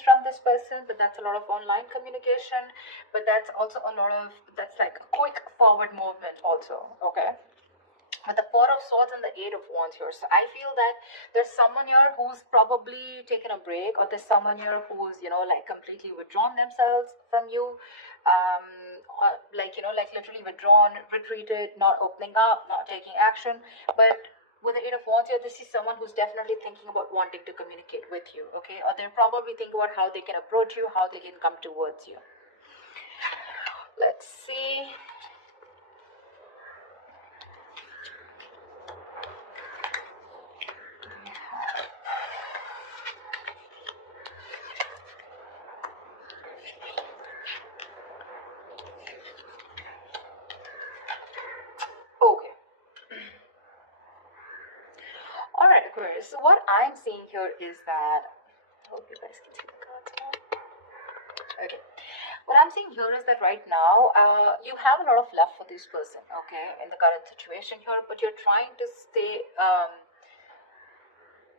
distance from this person, but that's a lot of online communication, but that's also a lot of, that's like a quick forward movement also, okay? With the Four of Swords and the Eight of Wands here, so I feel that there's someone here who's probably taken a break, or there's someone here who's, you know, like completely withdrawn themselves from you, or like, you know, like literally withdrawn, retreated, not opening up, not taking action. But with the Eight of Wands here, this is someone who's definitely thinking about wanting to communicate with you, okay? Or they're probably thinking about how they can approach you, how they can come towards you. Let's see. Okay. Alright, Aquarius. So what I'm seeing here is that, I hope you guys can see the cards now. Okay. What I'm seeing here is that right now, you have a lot of love for this person, okay, in the current situation here, but you're trying to stay,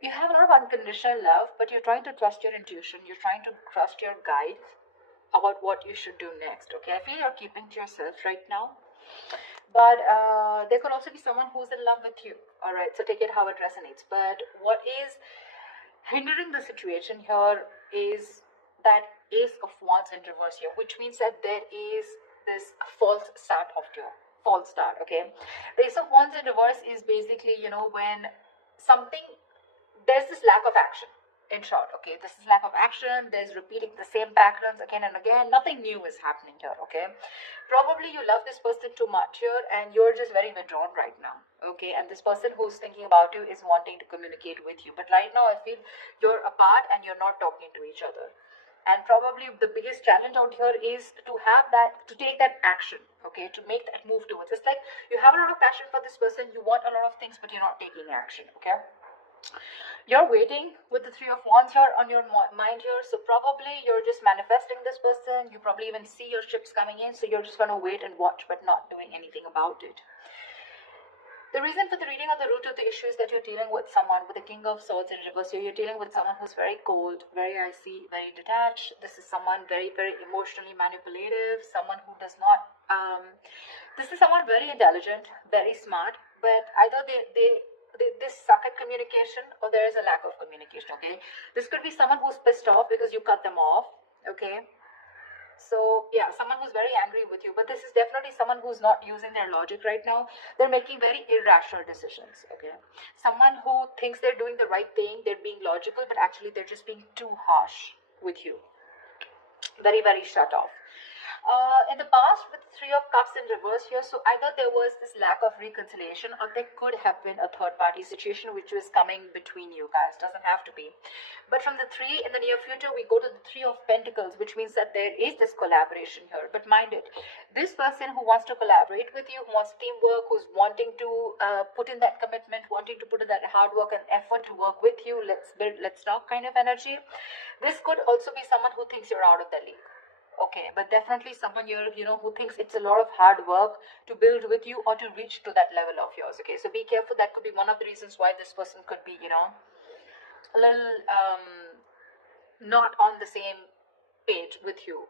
you have a lot of unconditional love, but you're trying to trust your intuition, you're trying to trust your guides about what you should do next, okay? I feel you're keeping to yourself right now, but there could also be someone who's in love with you, all right? So take it how it resonates. But what is hindering the situation here is that Ace of Wands in reverse here, which means that there is this false start of your false start, okay? The Ace of Wands in reverse is basically, you know, when something, there's this lack of action, in short, okay? This is lack of action, there's repeating the same patterns again and again, nothing new is happening here, okay? Probably you love this person too much here and you're just very withdrawn right now, okay? And this person who's thinking about you is wanting to communicate with you, but right now I feel you're apart and you're not talking to each other. And probably the biggest challenge out here is to have that, to take that action, okay, to make that move towards. It's like you have a lot of passion for this person, you want a lot of things, but you're not taking action, okay? You're waiting with the Three of Wands here on your mind here, so probably you're just manifesting this person. You probably even see your ships coming in, so you're just going to wait and watch but not doing anything about it. The reason for the reading of the root of the issue is that you're dealing with someone with the King of Swords in reverse. You're dealing with someone who's very cold, very icy, very detached. This is someone very, very emotionally manipulative, someone who does not, this is someone very intelligent, very smart, but either they suck at communication or there is a lack of communication, okay? This could be someone who's pissed off because you cut them off, okay? So yeah, someone who's very angry with you, but this is definitely someone who's not using their logic right now. They're making very irrational decisions, okay? Someone who thinks they're doing the right thing, they're being logical, but actually they're just being too harsh with you. Very, very shut off. In the past, with Three of Cups in reverse here, so either there was this lack of reconciliation or there could have been a third party situation which was coming between you guys. Doesn't have to be. But from the three in the near future, we go to the Three of Pentacles, which means that there is this collaboration here. But mind it, this person who wants to collaborate with you, who wants teamwork, who's wanting to put in that commitment, wanting to put in that hard work and effort to work with you, let's build, let's talk kind of energy. This could also be someone who thinks you're out of their league. Okay, but definitely someone you're, you know, who thinks it's a lot of hard work to build with you or to reach to that level of yours. Okay, so be careful. That could be one of the reasons why this person could be, you know, a little not on the same page with you.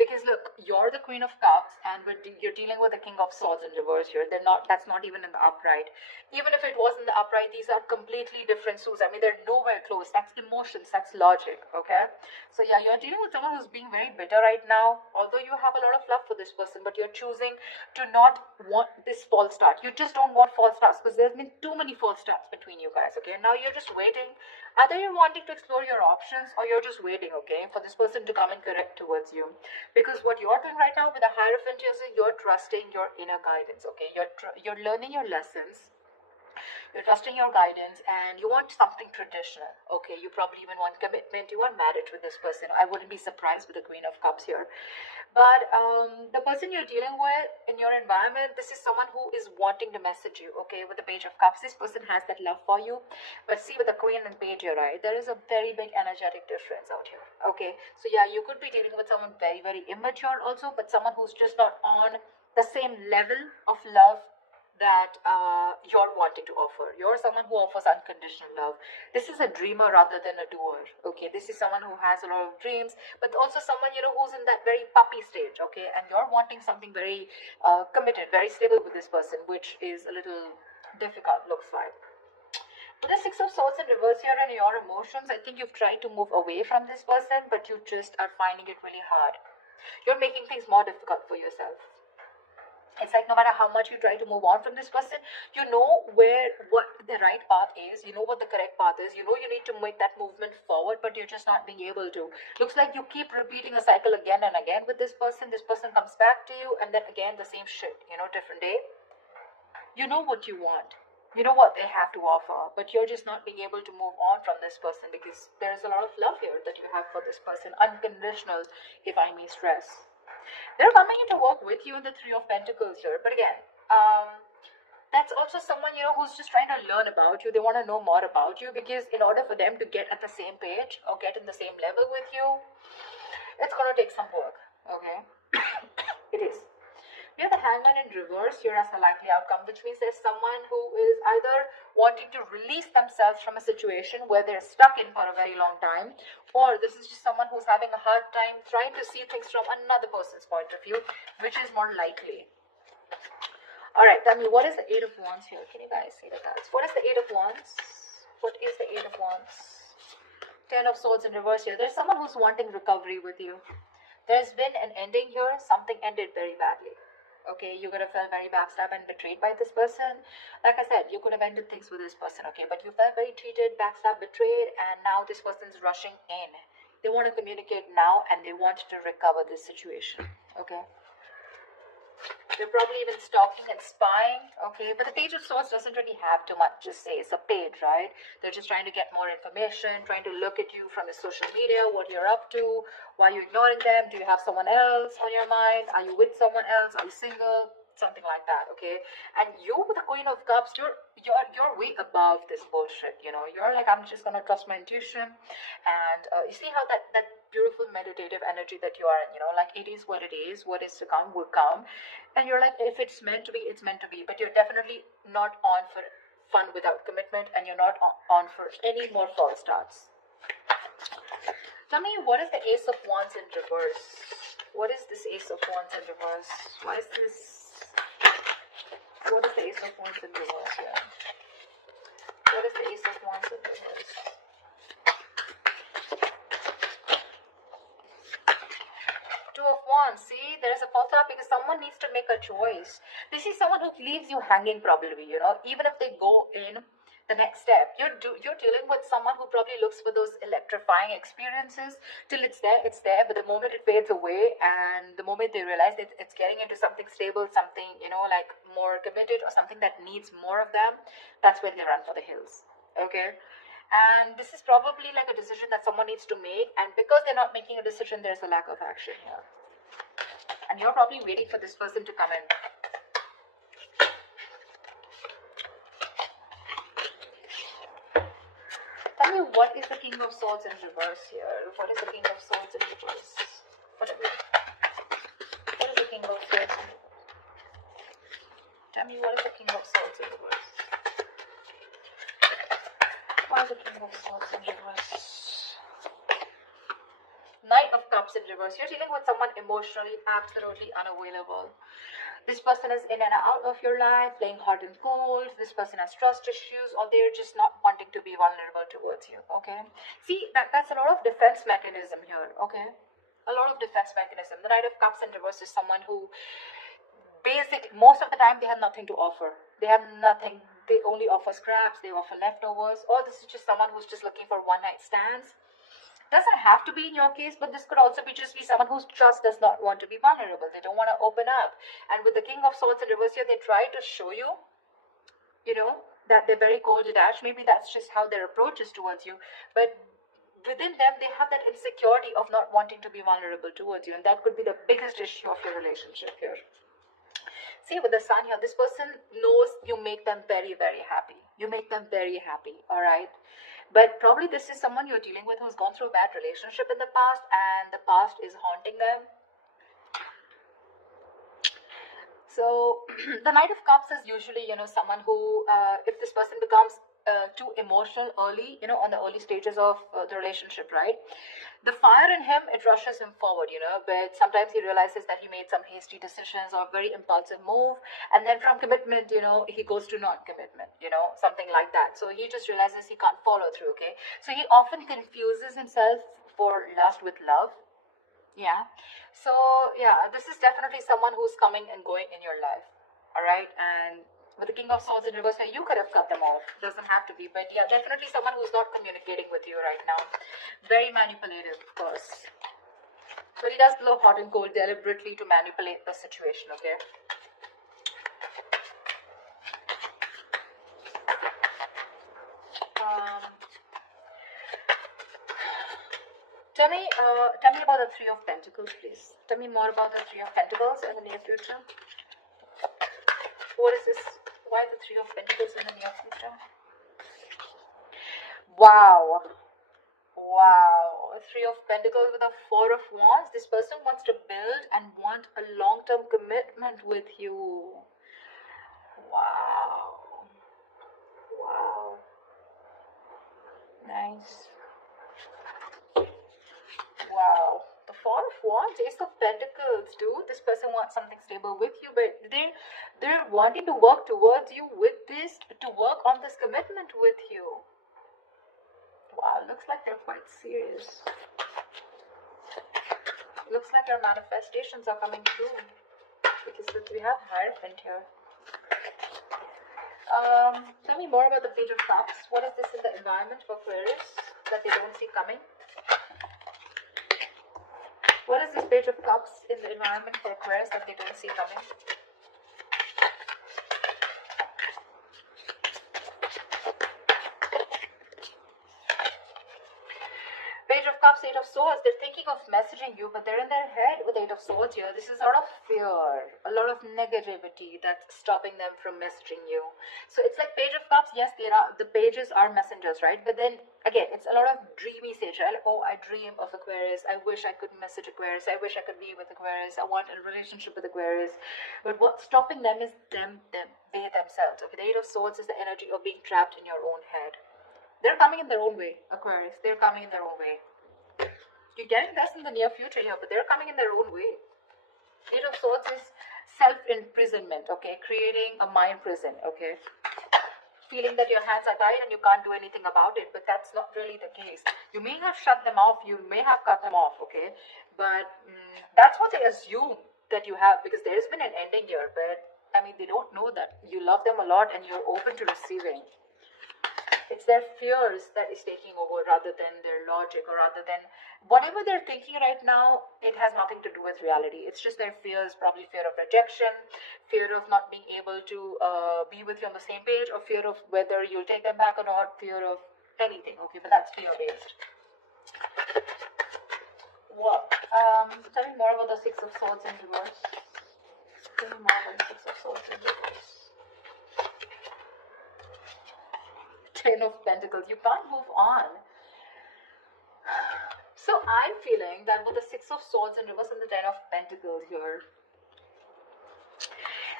Because look, you're the Queen of Cups and you're dealing with the King of Swords in reverse here. They're not, that's not even in the upright. Even if it was in the upright, these are completely different suits. I mean, they're nowhere close. That's emotions, that's logic, okay? So yeah, you're dealing with someone who's being very bitter right now. Although you have a lot of love for this person, but you're choosing to not want this false start. You just don't want false starts because there's been too many false starts between you guys, okay? Now you're just waiting. Either you're wanting to explore your options or you're just waiting, okay, for this person to come and correct towards you. Because what you're doing right now with the Hierophant is you're trusting your inner guidance, okay? You're learning your lessons. You're trusting your guidance and you want something traditional, okay? You probably even want commitment, you want marriage with this person. I wouldn't be surprised with the Queen of Cups here. But the person you're dealing with in your environment, this is someone who is wanting to message you, okay? With the Page of Cups, this person has that love for you. But see, with the Queen and Page here, right, there is a very big energetic difference out here, okay? So yeah, you could be dealing with someone very, very immature also, but someone who's just not on the same level of love that you're wanting to offer. You're someone who offers unconditional love. This is a dreamer rather than a doer. Okay, this is someone who has a lot of dreams, but also someone, you know, who's in that very puppy stage. Okay, and you're wanting something very committed, very stable with this person, which is a little difficult, looks like. With the Six of Swords in reverse here and your emotions, I think you've tried to move away from this person, but you just are finding it really hard. You're making things more difficult for yourself. It's like no matter how much you try to move on from this person, you know what the right path is, you know what the correct path is, you know you need to make that movement forward, but you're just not being able to. Looks like you keep repeating a cycle again and again with this person. This person comes back to you, and then again the same shit, you know, different day. You know what you want. You know what they have to offer, but you're just not being able to move on from this person because there's a lot of love here that you have for this person. Unconditional, if I may stress. They're coming in to work with you in the Three of Pentacles here. But again, that's also someone, you know, who's just trying to learn about you. They want to know more about you because in order for them to get at the same page or get in the same level with you, it's going to take some work. Okay? It is. We have the Hangman in reverse here as the likely outcome, which means there's someone who is either wanting to release themselves from a situation where they're stuck in for a very long time, or this is just someone who's having a hard time trying to see things from another person's point of view, which is more likely. Alright, tell me, what is the Eight of Wands here? Can you guys see the cards? What is the Eight of Wands? What is the Eight of Wands? Ten of Swords in reverse here. There's someone who's wanting recovery with you. There's been an ending here. Something ended very badly. Okay, you could have felt very backstabbed and betrayed by this person. Like I said, you could have ended things with this person, okay, but you felt very treated, backstabbed, betrayed, and now this person's rushing in. They want to communicate now and they want to recover this situation, okay. They're probably even stalking and spying, okay, but the Page of Swords doesn't really have too much to say. It's a page, right? They're just trying to get more information, trying to look at you from your social media, what you're up to, why you're ignoring them, do you have someone else on your mind, are you with someone else, are you single, something like that, okay. And you with the Queen of Cups, you're way above this bullshit, you know. You're like, I'm just gonna trust my intuition. And you see how that beautiful meditative energy that you are in, you know, like it is, what is to come will come. And you're like, if it's meant to be, it's meant to be. But you're definitely not on for fun without commitment, and you're not on for any more false starts. Tell me, what is the Ace of Wands in reverse? What is this Ace of Wands in reverse? What is this? What is the Ace of Wands in reverse here? What is the Ace of Wands in reverse? Two of Wands. See, there is a false start because someone needs to make a choice. This is someone who leaves you hanging probably, you know, even if they go in the next step. You're dealing with someone who probably looks for those electrifying experiences till it's there, but the moment it fades away and the moment they realize that it's getting into something stable, something, you know, like more committed or something that needs more of them, that's when they run for the hills, okay. And this is probably like a decision that someone needs to make, and because they're not making a decision, there's a lack of action here, and you're probably waiting for this person to come in. Tell me, what is the King of Swords in reverse here? What is the King of Swords in reverse? What is the King of Swords in reverse? Tell me, what is the King of Swords in reverse? What is the King of Swords in reverse? Knight of Cups in reverse. You're dealing with someone emotionally absolutely unavailable. This person is in and out of your life, playing hot and cold. This person has trust issues, or they're just not wanting to be vulnerable towards you, okay? See, that's a lot of defense mechanism here, okay? A lot of defense mechanism. The Knight of Cups in reverse is someone who most of the time they have nothing to offer. They have nothing. They only offer scraps, they offer leftovers, or this is just someone who's just looking for one-night stands. Doesn't have to be in your case, but this could also be someone whose trust does not want to be vulnerable. They don't want to open up. And with the King of Swords in reverse here, they try to show you, you know, that they're very cold detached. Maybe that's just how their approach is towards you. But within them, they have that insecurity of not wanting to be vulnerable towards you. And that could be the biggest issue of your relationship here. See, with the Sun here, this person knows you make them very, very happy. You make them very happy, all right? But probably this is someone you're dealing with who's gone through a bad relationship in the past, and the past is haunting them. So the Knight of Cups is usually, someone who, if this person becomes too emotional early, on the early stages of the relationship, right? The fire in him, it rushes him forward, but sometimes he realizes that he made some hasty decisions or very impulsive move, and then from commitment, he goes to non-commitment, something like that. So he just realizes he can't follow through, okay? So he often confuses himself for lust with love. Yeah. So yeah, this is definitely someone who's coming and going in your life. All right. And with the King of Swords in reverse, you could have cut them off. Doesn't have to be, but yeah, definitely someone who's not communicating with you right now. Very manipulative, of course. But he does blow hot and cold deliberately to manipulate the situation. Okay. Um, tell me about the Three of Pentacles, please. Tell me more about the Three of Pentacles in the near future. What is this? Why the Three of Pentacles in the near future? Wow. Wow. Three of Pentacles with a Four of Wands. This person wants to build and want a long-term commitment with you. Wow. Wow. Nice. Wow. The Four of Wands, Ace of Pentacles, dude. This person wants something stable with you, but they're wanting to work towards you with this, to work on this commitment with you. Wow, looks like they're quite serious. Looks like your manifestations are coming true, because we have Hierophant here. Tell me more about the Page of Cups. What is this in the environment for Aquarius that they don't see coming? What is this Page of Cups in the environment for Aquarius that they don't see coming? Page of Cups, Eight of Swords. They're thinking of messaging you, but they're in their head with Eight of Swords here. This is a lot of fear, a lot of negativity that's stopping them from messaging you. So it's like Page of Cups. Yes, the pages are messengers, right? But then again, it's a lot of dreamy stage, right? Like, oh, I dream of Aquarius. I wish I could message Aquarius. I wish I could be with Aquarius. I want a relationship with Aquarius. But what's stopping them is they themselves. Okay, the Eight of Swords is the energy of being trapped in your own head. They're coming in their own way, Aquarius. They're coming in their own way. You're getting this in the near future here, but they're coming in their own way. Eight of Swords is self-imprisonment, okay? Creating a mind prison, okay? Feeling that your hands are tied and you can't do anything about it, but that's not really the case. You may have shut them off, you may have cut them off, okay? But that's what they assume that you have, because there's been an ending here, but I mean, they don't know that you love them a lot and you're open to receiving. It's their fears that is taking over rather than their logic, or rather than whatever they're thinking right now. It has nothing to do with reality. It's just their fears, probably fear of rejection, fear of not being able to be with you on the same page, or fear of whether you'll take them back or not, fear of anything, okay? But that's fear based. What? Tell me more about the Six of Swords in reverse. Tell me more about the Six of Swords in reverse. Ten of Pentacles. You can't move on. So I'm feeling that with the Six of Swords in reverse and the Ten of Pentacles here,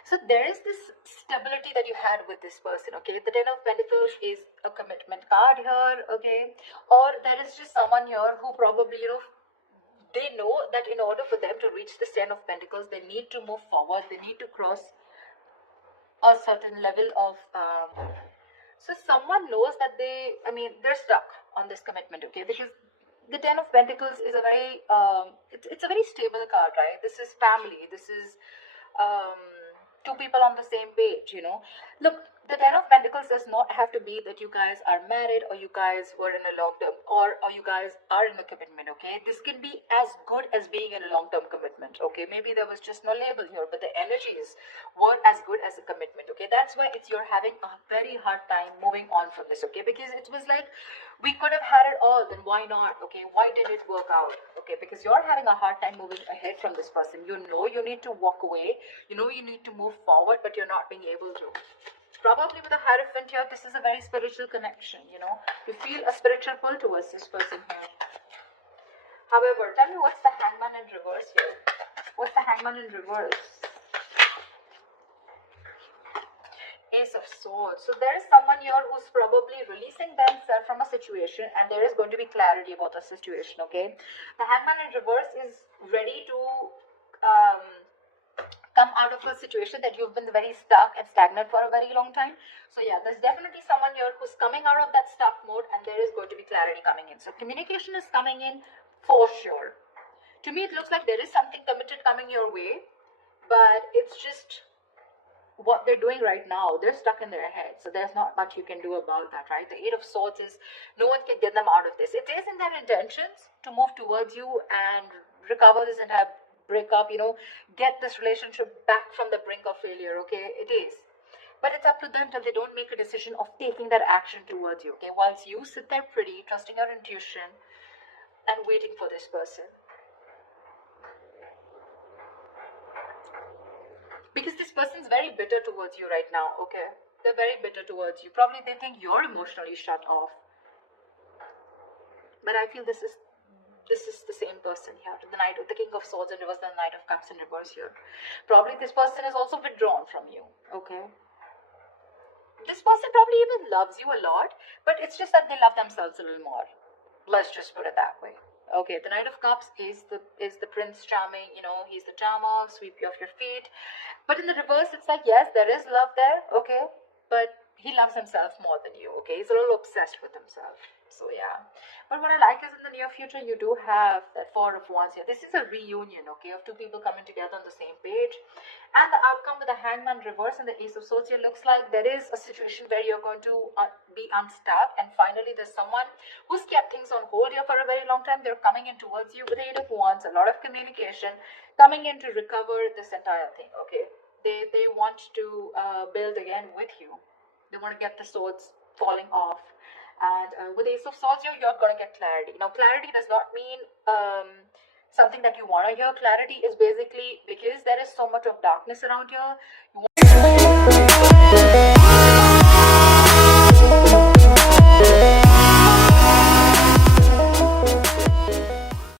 so there is this stability that you had with this person, okay? The Ten of Pentacles is a commitment card here, okay? Or there is just someone here who probably, they know that in order for them to reach this Ten of Pentacles, they need to move forward. They need to cross a certain level of... So someone knows that they're stuck on this commitment, okay? Because the Ten of Pentacles is a very, it's a very stable card, right? This is family. This is two people on the same page, Look, the Ten of Pentacles does not have to be that you guys are married, or you guys were in a long term, or you guys are in a commitment, okay? This can be as good as being in a long term commitment, okay? Maybe there was just no label here, but the energies were as good as a commitment, okay? That's why you're having a very hard time moving on from this, okay? Because it was like, we could have had it all, then why not, okay? Why did it work out, okay? Because you're having a hard time moving ahead from this person. You know you need to walk away. You know you need to move forward, but you're not being able to. Probably with a Hierophant here, this is a very spiritual connection, You feel a spiritual pull towards this person here. However, tell me, what's the Hangman in reverse here? What's the Hangman in reverse? Ace of Swords. So there is someone here who's probably releasing themselves from a situation, and there is going to be clarity about the situation, okay? The Hangman in reverse is ready to um, come out of a situation that you've been very stuck and stagnant for a very long time. So yeah, there's definitely someone here who's coming out of that stuck mode, and there is going to be clarity coming in. So communication is coming in for sure. To me, it looks like there is something committed coming your way, but it's just what they're doing right now. They're stuck in their head, so there's not much you can do about that, right? The Eight of Swords is no one can get them out of this. It is in their intentions to move towards you and recover this entire breakup, get this relationship back from the brink of failure, okay? It is. But it's up to them till they don't make a decision of taking that action towards you, okay? Once you sit there pretty, trusting your intuition and waiting for this person. Because this person's very bitter towards you right now, okay? They're very bitter towards you. Probably they think you're emotionally shut off. But I feel this is the same person here. The King of Swords in reverse, the Knight of Cups in reverse here. Probably this person is also withdrawn from you, okay? This person probably even loves you a lot, but it's just that they love themselves a little more. Let's just put it that way. Okay, the Knight of Cups is the Prince Charming, he's the charmer, sweep you off your feet. But in the reverse, it's like, yes, there is love there, okay, but he loves himself more than you, okay? He's a little obsessed with himself. So yeah. But what I like is in the near future, you do have that Four of Wands here. This is a reunion, okay, of two people coming together on the same page. And the outcome with the Hangman reverse and the Ace of Swords here looks like there is a situation where you're going to be unstuck, and finally there's someone who's kept things on hold here for a very long time. They're coming in towards you with the Eight of Wands, a lot of communication, coming in to recover this entire thing, okay? They want to build again with you. They want to get the swords falling off. And with Ace of Swords here, you're going to get clarity. Now, clarity does not mean something that you want to hear. Clarity is basically because there is so much of darkness around here. You want